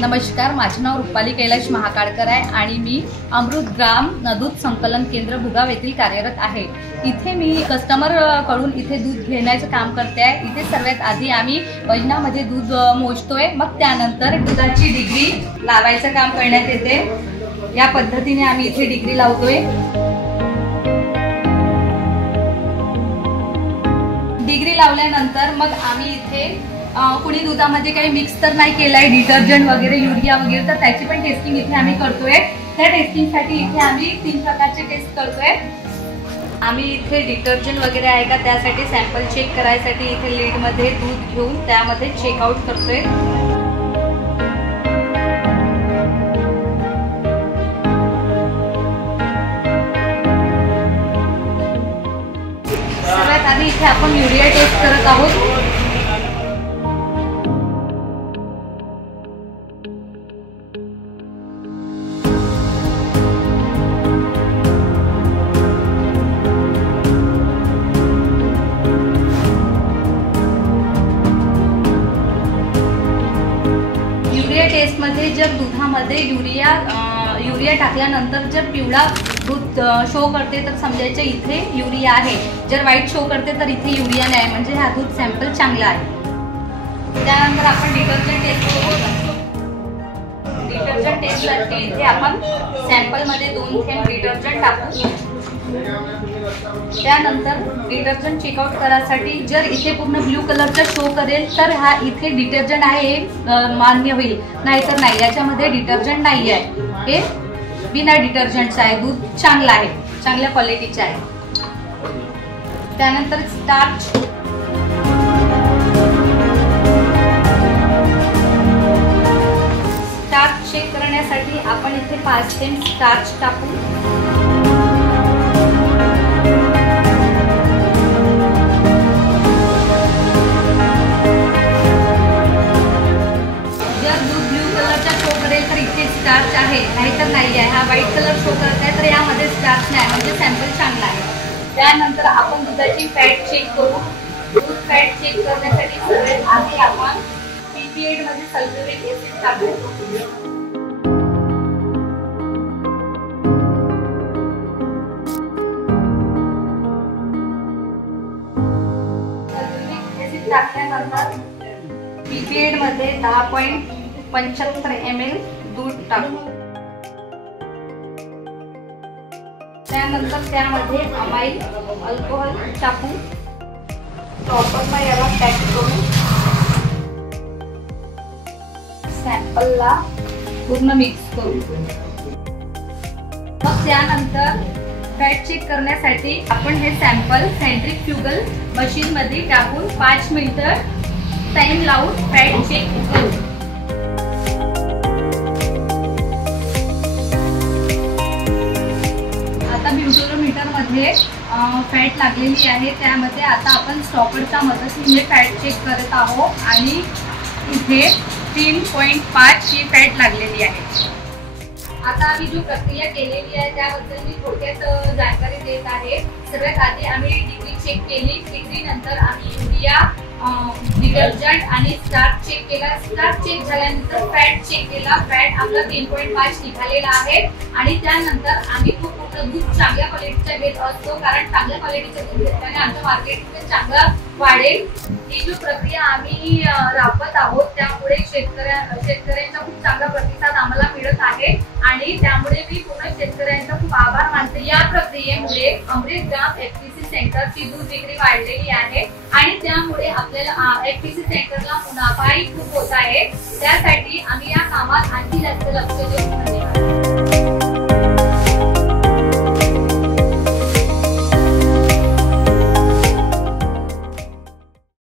नमस्कार, माझे नाव रुपाली कैलाश महाकाळकर आहे आणि मी अमृत ग्राम दूध संकलन केंद्र भुगाव येथील कार्यरत आहे। इथे मी कस्टमर कडून इथे दूध घेण्याचे काम करते आहे। इथे सर्वात आधी आम्ही वजनामध्ये दूध मोजतोय, मग त्यानंतर दुधाची डिग्री लावायचं काम करण्यात येते। या पद्धतीने आम्ही इथे डिग्री लावतोय। डिग्री लावल्यानंतर मग आम्ही इथे कुणी दुधामध्ये काही मिक्स तर नाही केलाय, डिटर्जंट वगैरे, युरिया वगैरे, तर त्याची पण टेस्टिंग इथे आम्ही करतोय। त्या टेस्टिंगसाठी इथे आम्ही 3 प्रकारचे टेस्ट करतोय। आम्ही इथे डिटर्जंट वगैरे आहे का त्यासाठी सॅम्पल चेक करायसाठी इथे लीड मध्ये दूध घेऊन त्यामध्ये चेकआउट करतोय। सर्वात आधी इथे आपण युरिया टेस्ट करत आहोत। टेस्ट मध्ये जर दुधामध्ये युरिया टाकल्यानंतर जर पिवळा दूध शो करते तर समजायचं इथे युरिया आहे, जर व्हाईट शो करते तर इथे युरिया नाही, म्हणजे हा दूध सॅम्पल चांगला आहे। त्यानंतर आपण डिटर्जंट टेस्ट करू। डिटर्जंट टेस्टसाठी इथे आपण सॅम्पल मध्ये 2 थेंब डिटर्जंट टाकू। त्यानंतर डिटर्जंट चेकआउट करायसाठी जर इथे पूर्ण ब्लू कलरचा शो करेल तर हा इथे डिटर्जंट आहे हे मान्य होईल, नाहीतर नाही, याच्यामध्ये डिटर्जंट नाही आहे, हे बिना डिटर्जंटचं आहे, दूध चांगलं आहे, चांगल्या क्वालिटीचं आहे। त्यानंतर स्टार्च, स्टार्च चेक करण्यासाठी आपण इथे 5 थेंब स्टार्च टाकू। स्टार्च आहे नाहीतर नाही आहे, हा व्हाईट कलर शो करत आहे तर यामध्ये स्टार्च नाही, म्हणजे सॅम्पल चांगला आहे। त्यानंतर आपण दुधाची फॅट चेक करू। दूध फॅट चेक करण्यासाठी सर्वात आधी आपण PPA मध्ये सल्फ्युरिक ऍसिड टाकू। सल्फ्युरिक ऍसिड टाकल्यानंतर PPA मध्ये 10.75 ml दूध टाकू। त्यानंतर त्यामध्ये अमाइल अल्कोहोल टाकू। प्रॉपर याला पॅक करू। सॅम्पलला पूर्ण मिक्स करू। मग त्यानंतर फॅट चेक करण्यासाठी आपण हे सॅम्पल सेंट्रीफ्युगल मशीन मध्ये टाकून 5 मिनिटं टाइम लावून फॅट चेक करू। ब्युटोमीटर मध्ये फॅट लागलेली आहे, त्यामध्ये आता आपण स्टॉपरच्या मदतीने फॅट चेक करत आहोत आणि इथे 3.5 ची फॅट लागलेली आहे। आता आम्ही जो प्रक्रिया केलेली आहे त्याबद्दल मी थोडक्यात जानकारी देत आहे। सर्वात आधी आम्ही डिग्री चेक केली, डिग्री नंतर आम्ही युरिया, डिटर्जंट आणि स्टार्च चेक केला। स्टार्च चेक झाल्यानंतर फॅट चेक केला, फॅट आपला 3.5 निघालेला आहे आणि त्यानंतर आम्ही खूप दूध चांगल्या क्वालिटीचा घेत असतो, कारण चांगल्या क्वालिटीचं दूध घेतल्याने आमच्या मार्केटमध्ये चांगलं वाढेल। ही जो प्रक्रिया आम्ही राबवत आहोत त्यामुळे शेतकऱ्यांचा खूप चांगला प्रतिसाद आम्हाला मिळत आहे आणि त्यामुळे मी पूर्ण शेतकऱ्यांचा खूप आभार मानते। या प्रक्रियेमुळे अमृत ग्राम FPC सेंटरची दूध विक्री वाढलेली आहे आणि त्यामुळे आपल्याला FPC सेंटरला मुनाफाही खूप होत आहे। त्यासाठी आम्ही या कामात आणखी जास्त लक्ष देऊ।